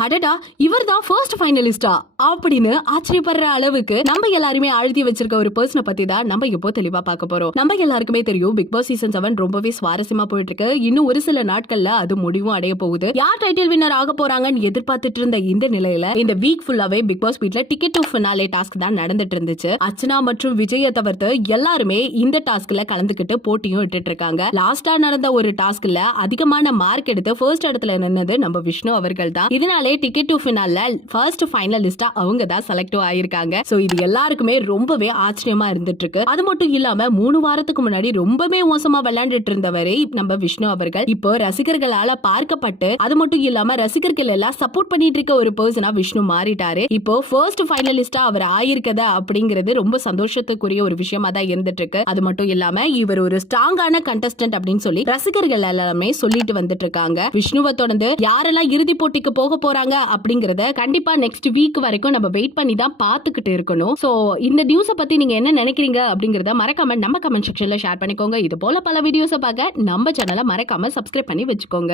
அடடா இவர் தான் ஃபர்ஸ்ட் ஃபைனலிஸ்டா அப்படின்னு ஆச்சரியப்படுற அளவுக்கு நம்ம எல்லாருமே அழுத்தி வச்சிருக்க ஒரு பர்சனை பத்தி தான் நம்ம இப்போ தெளிவா பார்க்க போறோம். நம்ம எல்லாருக்குமே தெரியும் பிக் பாஸ் சீசன் 7 ரொம்பவே சுவாரஸ்யமா போயிட்டு இருக்கு. இன்னும் ஒரு சில நாட்கள்ல அது முடிவும் அடைய போகுது. யார் டைட்டில் வின்னர் ஆக போறாங்கன்னு எதிர்பார்த்துட்டு இருந்த இந்த நிலையில இந்த வீக் ஃபுல்லாவே பிக் பாஸ் வீட்ல டிக்கெட் டு ஃபினாலே டாஸ்க் தான் நடந்துட்டு இருந்துச்சு. அர்ச்சனா மற்றும் விஜயை தவிர்த்து எல்லாருமே இந்த டாஸ்க்ல கலந்துக்கிட்டு போட்டியும் விட்டுட்டு இருக்காங்க. லாஸ்டா நடந்த ஒரு டாஸ்க்ல அதிகமான மார்க் எடுத்து ஃபர்ஸ்ட் இடத்துல நின்னது நம்ம விஷ்ணு அவர்கள் தான். இதனால டிக்கெட் டு ஃபினால்ல ஃபர்ஸ்ட் ஃபைனலிஸ்டா அவங்க தான் செலக்ட் ஆயிருக்காங்க. சோ இது எல்லாருக்குமே ரொம்பவே ஆச்சரியமா இருந்துட்டு இருக்கு. அது மட்டும் இல்லாம 3 வாரத்துக்கு முன்னாடி ரொம்பவே மோசமா விளையாண்டுட்டு இருந்தவரை நம்ம விஷ்ணு அவர்கள் இப்போ ரசிகர்களால பார்க்கப்பட்டு அது மட்டும் இல்லாம ரசிகர்கள் எல்லாம் சப்போர்ட் பண்ணிட்டு இருக்க ஒரு பர்சனா விஷ்ணு மாறிட்டாரு. இப்போ ஃபர்ஸ்ட் ஃபைனலிஸ்டா அவர் ஆயிருக்கதா அப்படிங்கிறது ரொம்ப சந்தோஷத்துக்குரிய ஒரு விஷயமா தான் இருந்துட்டு இருக்கு. அது மட்டும் இல்லாம இவர் ஒரு ஸ்ட்ராங்கான கண்டஸ்டன்ட் அப்படின்னு சொல்லி ரசிகர்கள் எல்லாமே சொல்லிட்டு வந்துட்டு இருக்காங்க. விஷ்ணுவை தொடர்ந்து யாரெல்லாம் இறுதி போட்டிக்கு போக போறாங்க அப்படிங்கறத கண்டிப்பா நெக்ஸ்ட் வீக் வரைக்கும் நம்ம வெயிட் பண்ணி தான் பாத்துக்கிட்டு இருக்கணும். சோ இந்த நியூஸை பத்தி நீங்க என்ன நினைக்கிறீங்க அப்படிங்கறத மறக்காம நம்ம கமெண்ட் செக்ஷன்ல ஷேர் பண்ணிக்கோங்க. இது போல பல வீடியோஸை பார்க்க நம்ம சேனலை மறக்காம சப்ஸ்கிரைப் பண்ணி வச்சுக்கோங்க.